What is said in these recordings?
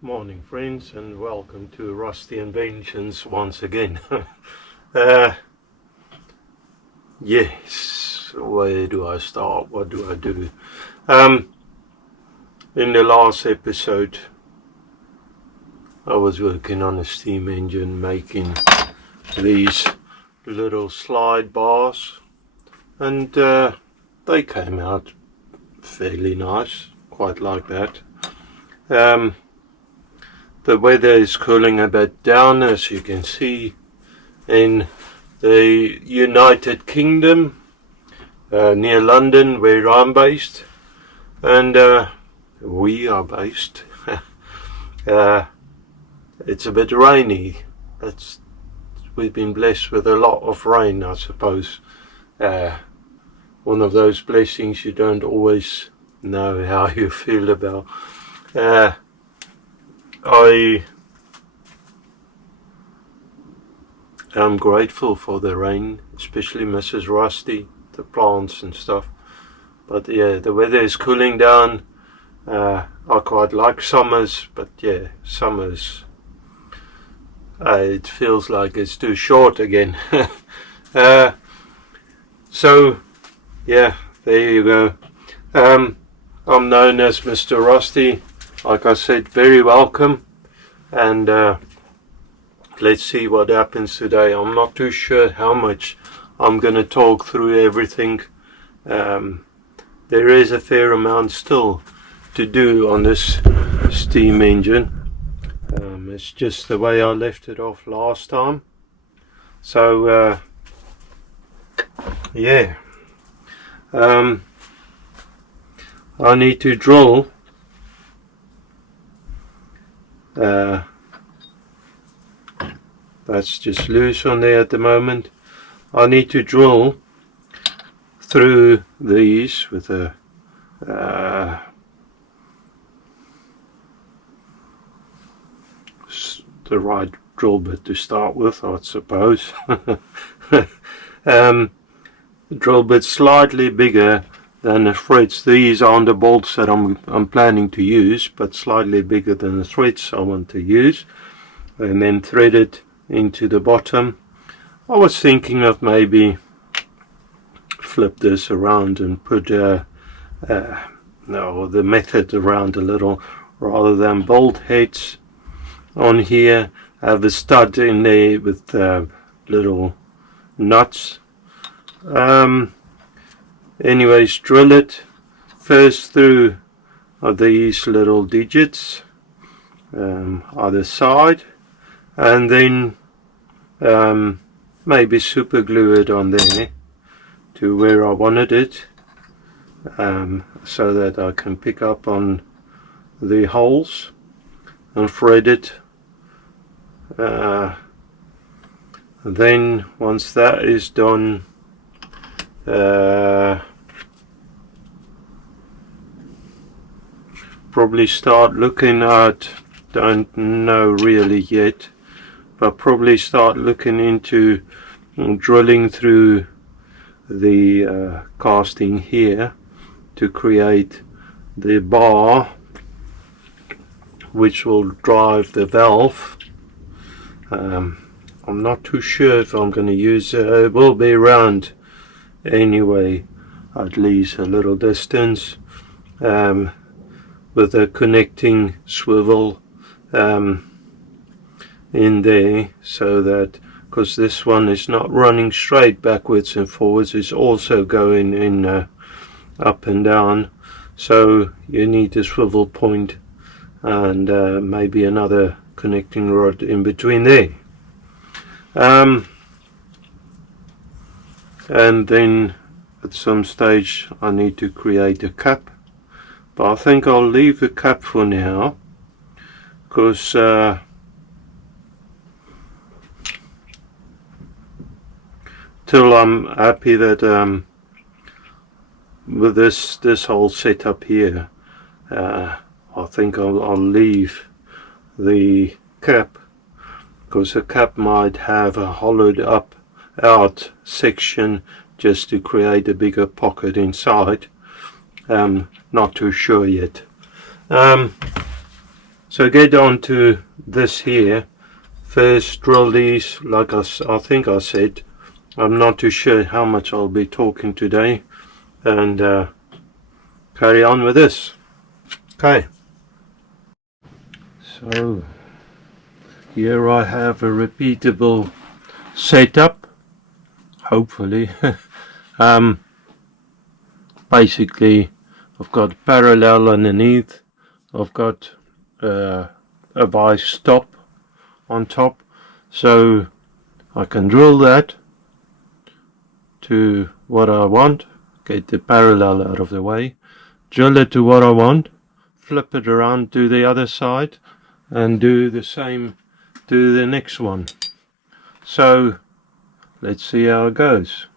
Morning friends, and welcome to Rusty Inventions once again. Yes, where do I start? What do I do? In the last episode I was working on a steam engine, making these little slide bars, and they came out fairly nice, quite like that. The weather is cooling a bit down, as you can see, in the United Kingdom, near London, where I'm based, and we are based. It's a bit rainy. We've been blessed with a lot of rain, I suppose. One of those blessings you don't always know how you feel about. I am grateful for the rain, especially Mrs. Rusty, the plants and stuff. But yeah, the weather is cooling down. I quite like summers, but yeah, summers, it feels like it's too short again. So yeah, there you go. I'm known as Mr. Rusty. Like I said, very welcome, and let's see what happens today. I'm not too sure how much I'm going to talk through everything. There is a fair amount still to do on this steam engine. It's just the way I left it off last time. So yeah, I need to drill that's just loose on there at the moment. I need to drill through these with the right drill bit to start with, I suppose. The drill bit slightly bigger than the threads. These aren't the bolts that I'm planning to use, but slightly bigger than the threads I want to use, and then thread it into the bottom. I was thinking of maybe flip this around and put the method around a little, rather than bolt heads on here, have a stud in there with little nuts. Anyways, drill it first through these little digits either side, and then maybe super glue it on there to where I wanted it, so that I can pick up on the holes and thread it. Then once that is done, probably start looking at, don't know really yet, but probably start looking into drilling through the casting here to create the bar which will drive the valve. I'm not too sure if I'm going to use it will be round anyway, at least a little distance, with a connecting swivel in there, so that, because this one is not running straight backwards and forwards, it's also going in up and down, so you need a swivel point and maybe another connecting rod in between there. And then at some stage I need to create a cap, but I think I'll leave the cap for now, because till I'm happy that with this whole setup here, I think I'll leave the cap, because the cap might have a hollowed out section just to create a bigger pocket inside. Not too sure yet. So So get on to this here. First drill these, like I think I said. I'm not too sure how much I'll be talking today, and carry on with this. Okay, so here I have a repeatable setup, hopefully. Basically I've got parallel underneath, I've got a vice stop on top, so I can drill that to what I want, get the parallel out of the way, drill it to what I want, flip it around to the other side and do the same to the next one. So let's see how it goes.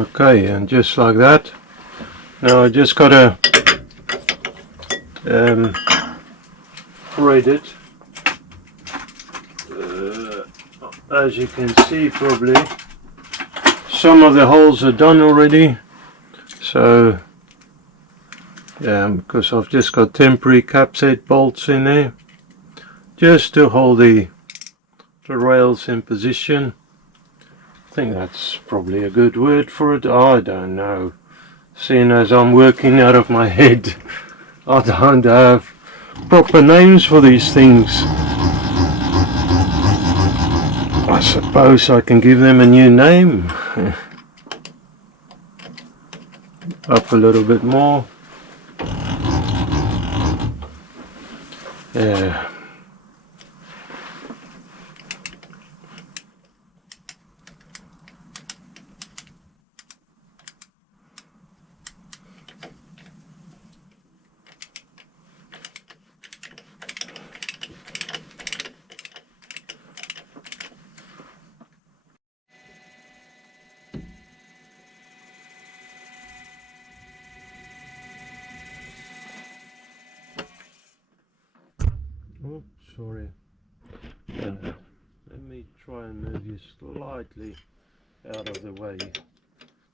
Okay, and just like that. Now I just gotta thread it. As you can see, probably some of the holes are done already. So because I've just got temporary capset bolts in there, just to hold the rails in position. I think that's probably a good word for it. I don't know. Seeing as I'm working out of my head, I don't have proper names for these things. I suppose I can give them a new name. Up a little bit more. Yeah. Oh, sorry. Let me try and move you slightly out of the way.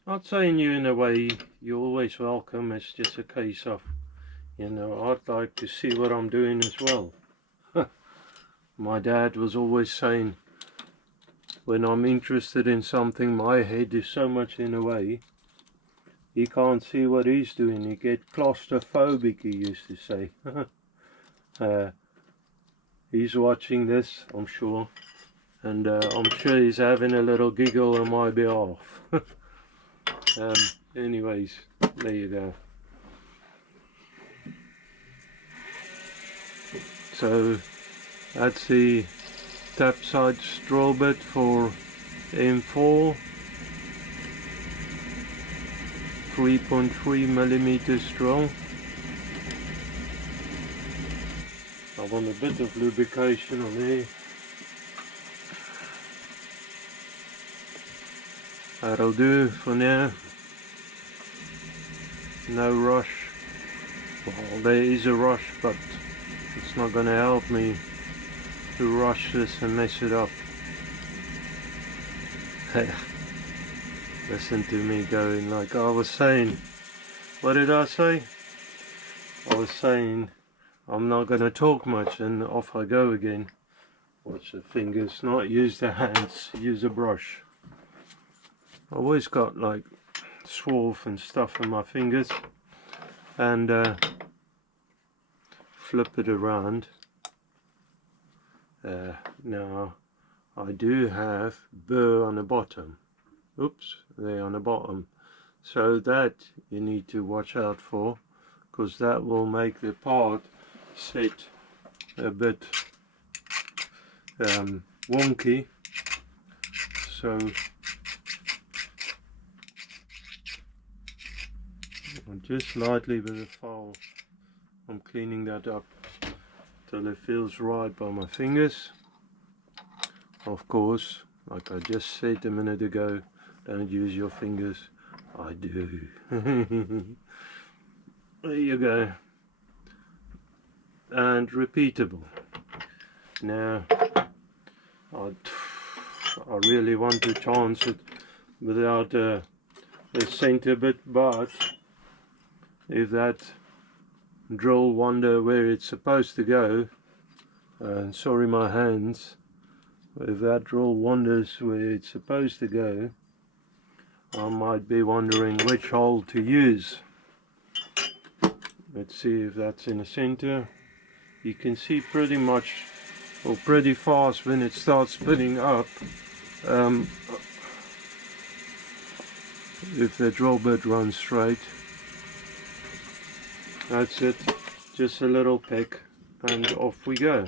Not saying you in a way you're always welcome, it's just a case of, you know, I'd like to see what I'm doing as well. My dad was always saying, when I'm interested in something, my head is so much in the way, he can't see what he's doing, he gets claustrophobic, he used to say. He's watching this, I'm sure, and I'm sure he's having a little giggle on my behalf. Anyways, there you go. So that's the tap side drill bit for M4, 3.3mm drill. I want a bit of lubrication on there. That'll do for now. No rush. Well, there is a rush, but it's not going to help me to rush this and mess it up. Listen to me going like I was saying. What did I say? I was saying I'm not going to talk much, and off I go again. Watch the fingers, not use the hands, use a brush. I always got like swarf and stuff on my fingers, and flip it around. Now I do have burr on the bottom. Oops, there on the bottom. So that you need to watch out for, because that will make the part sit a bit wonky. So just lightly with a file, I'm cleaning that up till it feels right by my fingers. Of course, like I just said a minute ago, don't use your fingers. I do. There you go. And repeatable. Now I really want to chance it without a center bit, but if that drill wander where it's supposed to go, sorry my hands, if that drill wanders where it's supposed to go, I might be wondering which hole to use. Let's see if that's in the center. You can see pretty much, or pretty fast, when it starts spinning up, if the drill bit runs straight. That's it, just a little peck and off we go.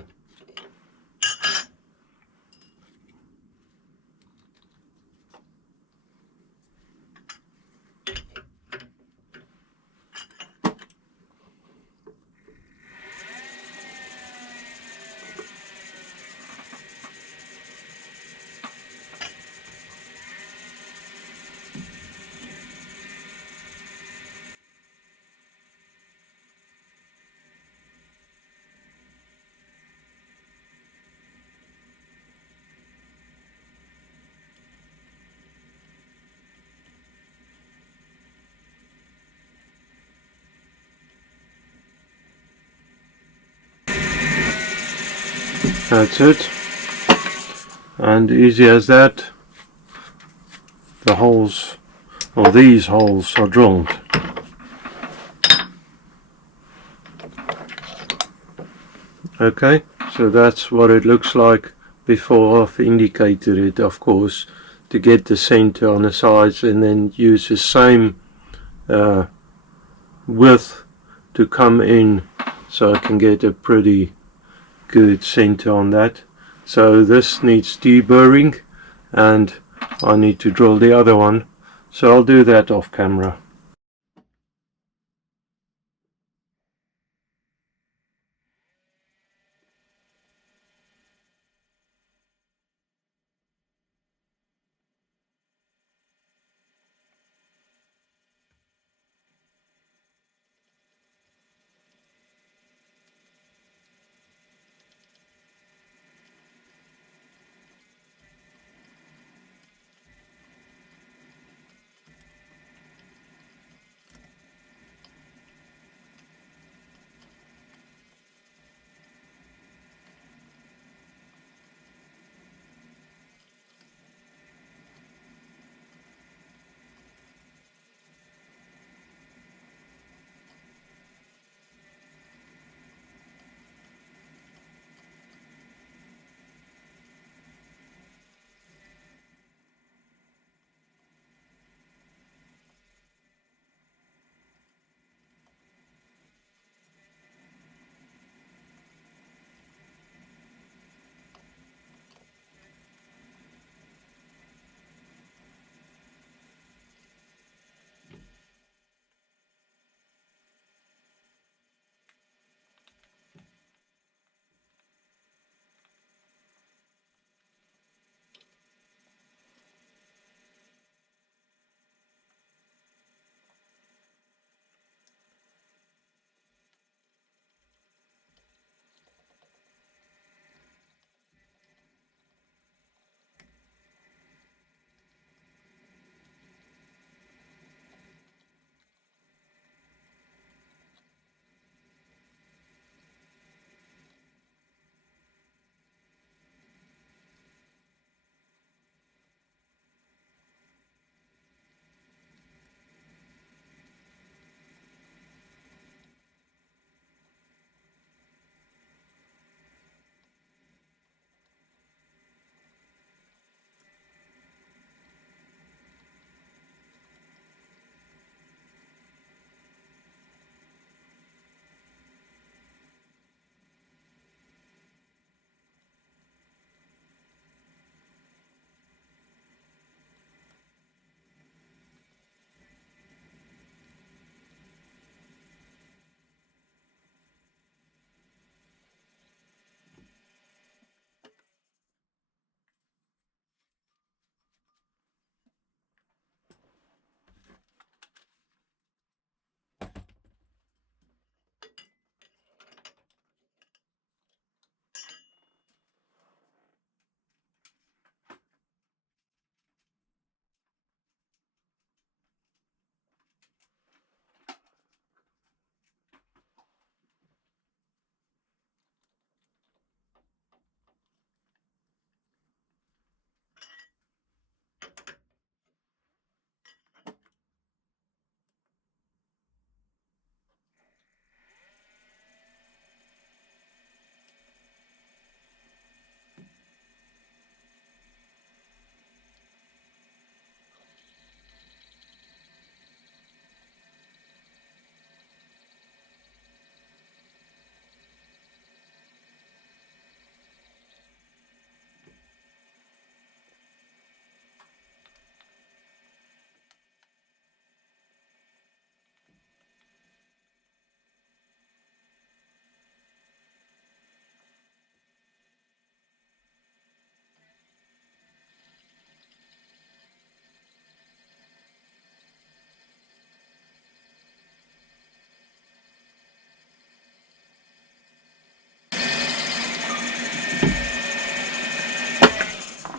That's it. And easy as that, the holes, or these holes, are drilled. Okay, so that's what it looks like before. I've indicated it, of course, to get the center on the sides, and then use the same width to come in, so I can get a pretty good center on that. So this needs deburring, and I need to drill the other one, so I'll do that off camera.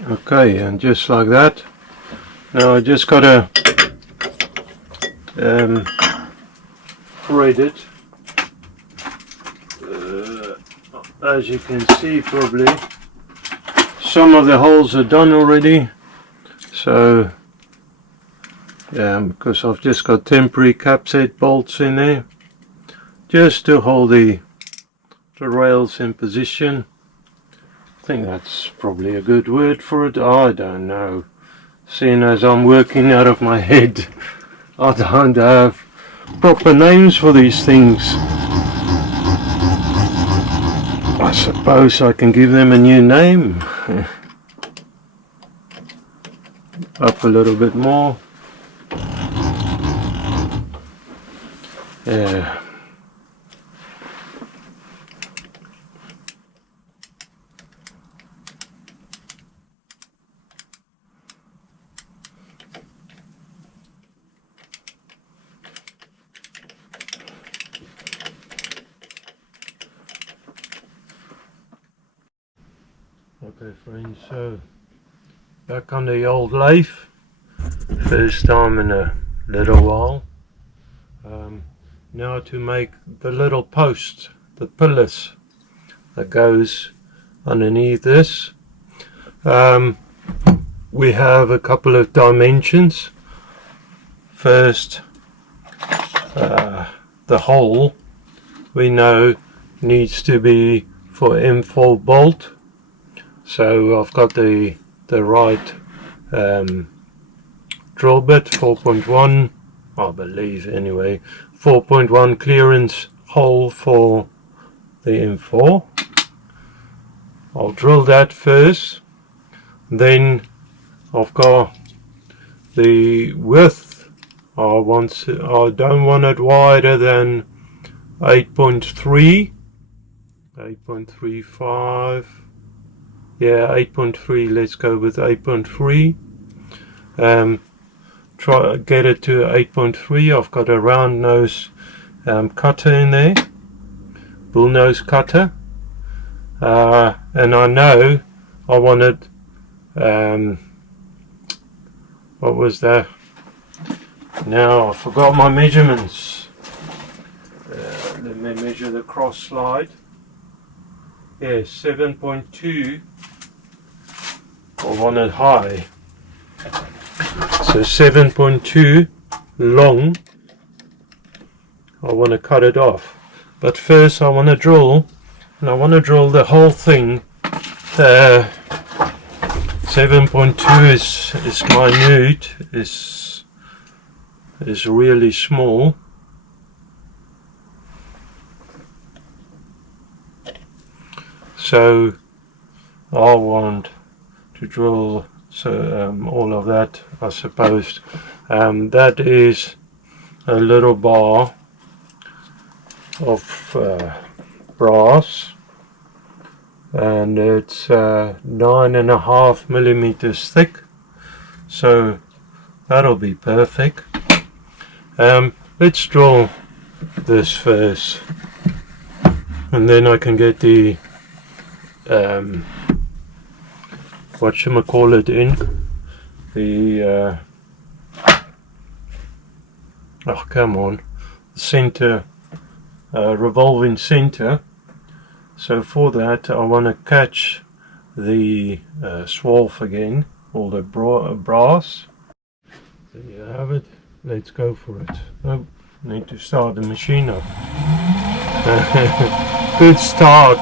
Okay, and just like that. Now I just gotta thread it as you can see probably, some of the holes are done already. So yeah, because I've just got temporary capset bolts in there just to hold the rails in position. I think that's probably a good word for it. I don't know, seeing as I'm working out of my head. I don't have proper names for these things. I suppose I can give them a new name. Up a little bit more. Yeah. Okay friends, so back on the old lathe, first time in a little while. Now to make the little post, the pillars that goes underneath this. We have a couple of dimensions. First, the hole we know needs to be for M4 bolt. So I've got the right drill bit, 4.1, I believe anyway, 4.1 clearance hole for the M4. I'll drill that first. Then I've got the width. I don't want it wider than 8.3, 8.35. Yeah, 8.3. Let's go with 8.3. Try get it to 8.3. I've got a round nose cutter in there, bull nose cutter, and I know I wanted. What was that? Now I forgot my measurements. Let me measure the cross slide. Yeah, 7.2. I want it high. So 7.2 long. I want to cut it off. But first I want to drill, and I want to drill the whole thing. 7.2 is minute, is really small. So I want to drill all of that, I suppose. That is a little bar of brass, and it's 9.5 millimeters thick, so that'll be perfect. Let's drill this first, and then I can get the whatchamacallit in the oh come on, center, revolving center. So for that I want to catch the swarf again, all the brass. There you have it. Let's go for it. Oh, need to start the machine up. Good start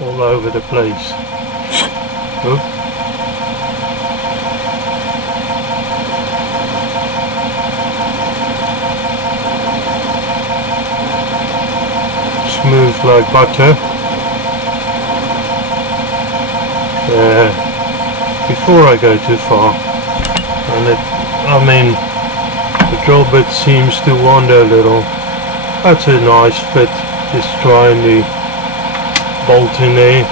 all over the place. Oop. Smooth like butter. Before I go too far, and the drill bit seems to wander a little. That's a nice fit, just trying the bolt in there.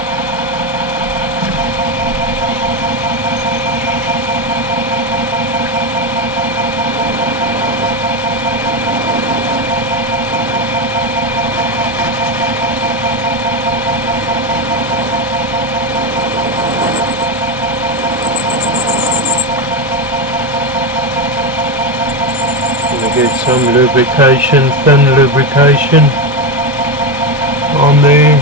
Get some lubrication, thin lubrication on there.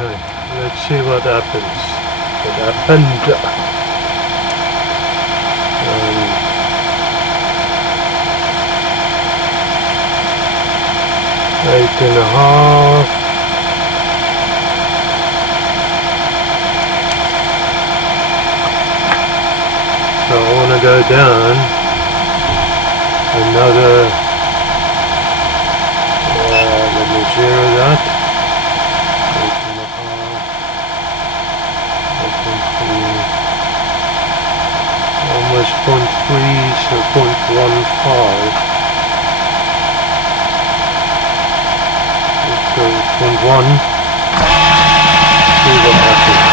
Okay, let's see what happens. What happened? 8.5. So I want to go down another, let me zero that, 8.5, almost 0.3, so 0.15, let's go 0.1, see what happens.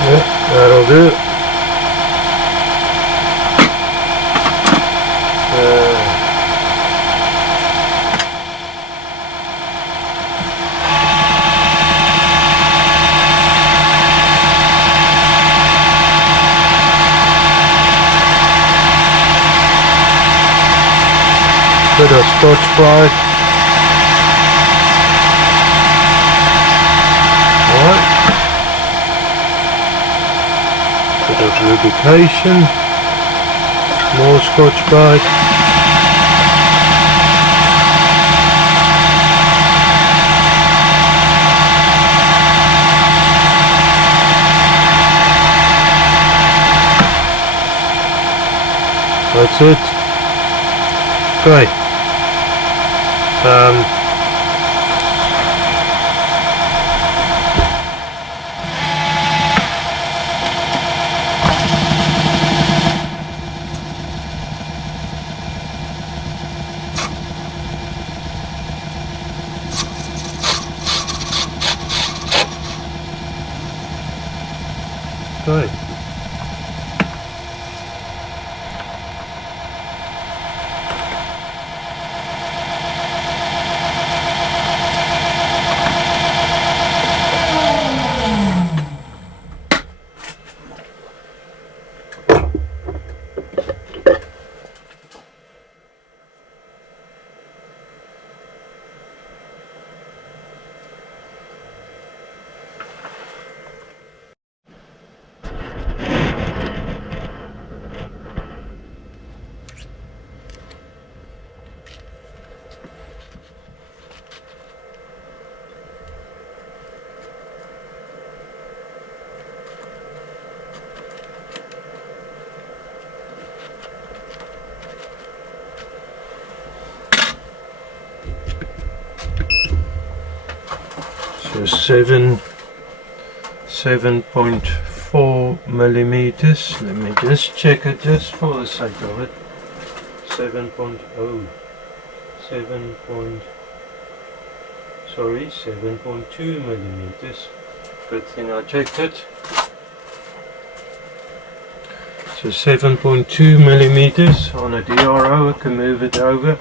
Yeah, that'll do. Bit of Scotch-Brite. Alright. Bit of lubrication. More Scotch-Brite. That's it. Great. Great. So 7.4 millimeters. Let me just check it just for the sake of it. 7.0. 7.2 millimeters. Good thing I checked it. So 7.2 millimeters on a DRO. I can move it over.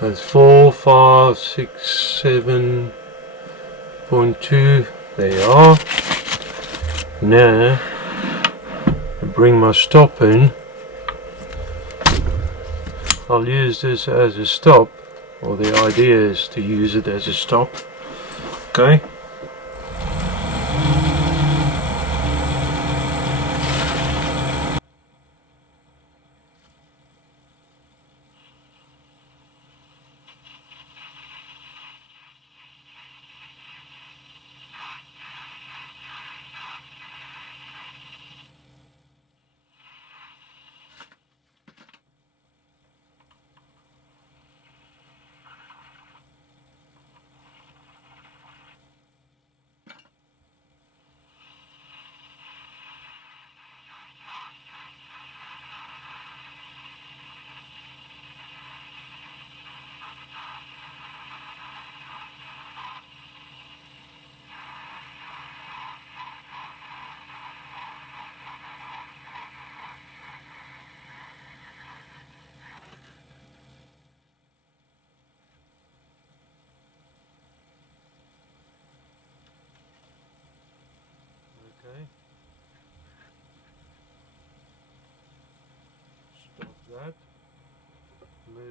That's 4, 5, 6, 7.2. There you are. Now I bring my stop in. I'll use this as a stop, or the idea is to use it as a stop. Okay.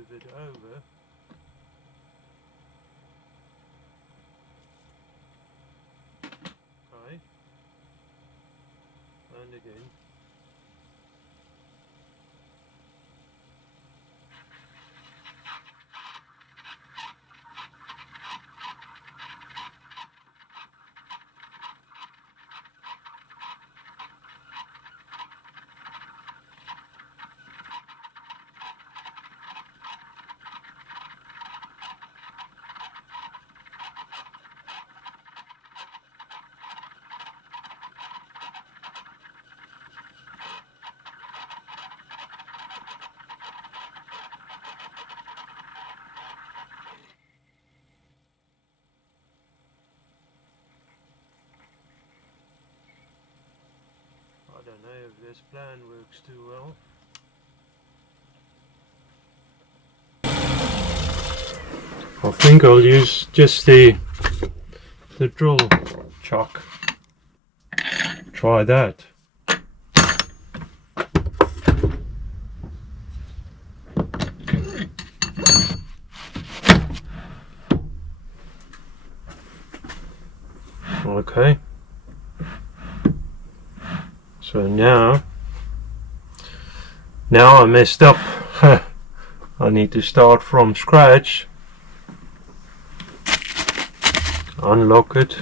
move it over. Okay. And again. I don't know if this plan works too well. I think I'll use just the drill chuck. Try that. Okay. So now I messed up. I need to start from scratch. Unlock it.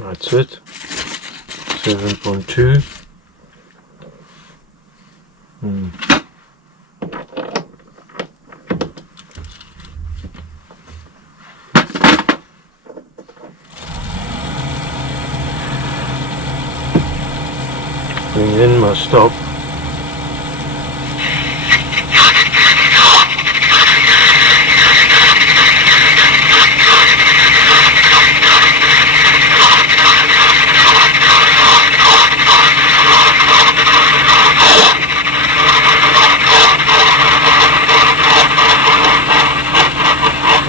That's it. 7.2. Bring in my stop.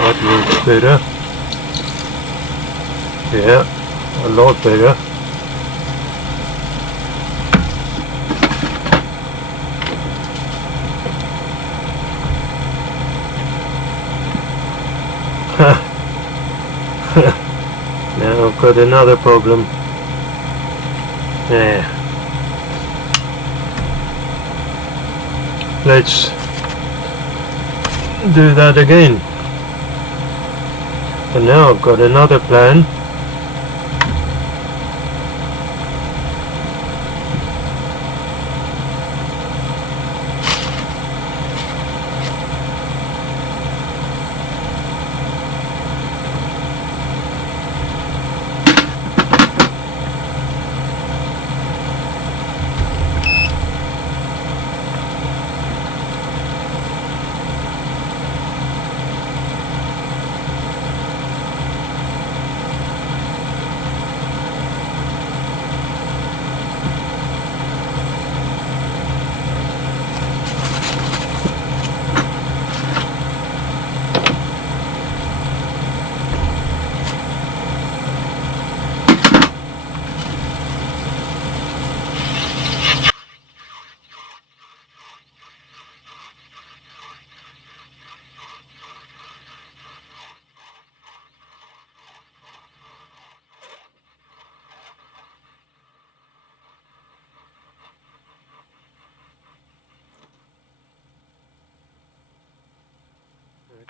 That works better. Yeah, a lot better. Now I've got another problem. Yeah. Let's do that again. And now I've got another plan.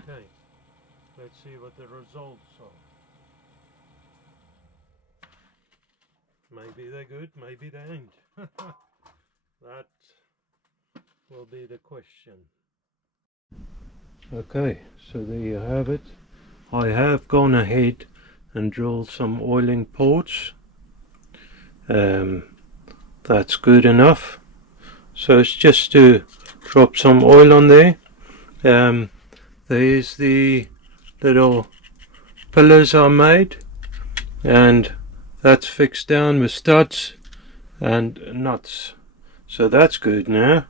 Okay, let's see what the results are. Maybe they're good, maybe they ain't. That will be the question. Okay, so there you have it. I have gone ahead and drilled some oiling ports. That's good enough. So it's just to drop some oil on there. There's the little pillars I made, and that's fixed down with studs and nuts. So that's good now.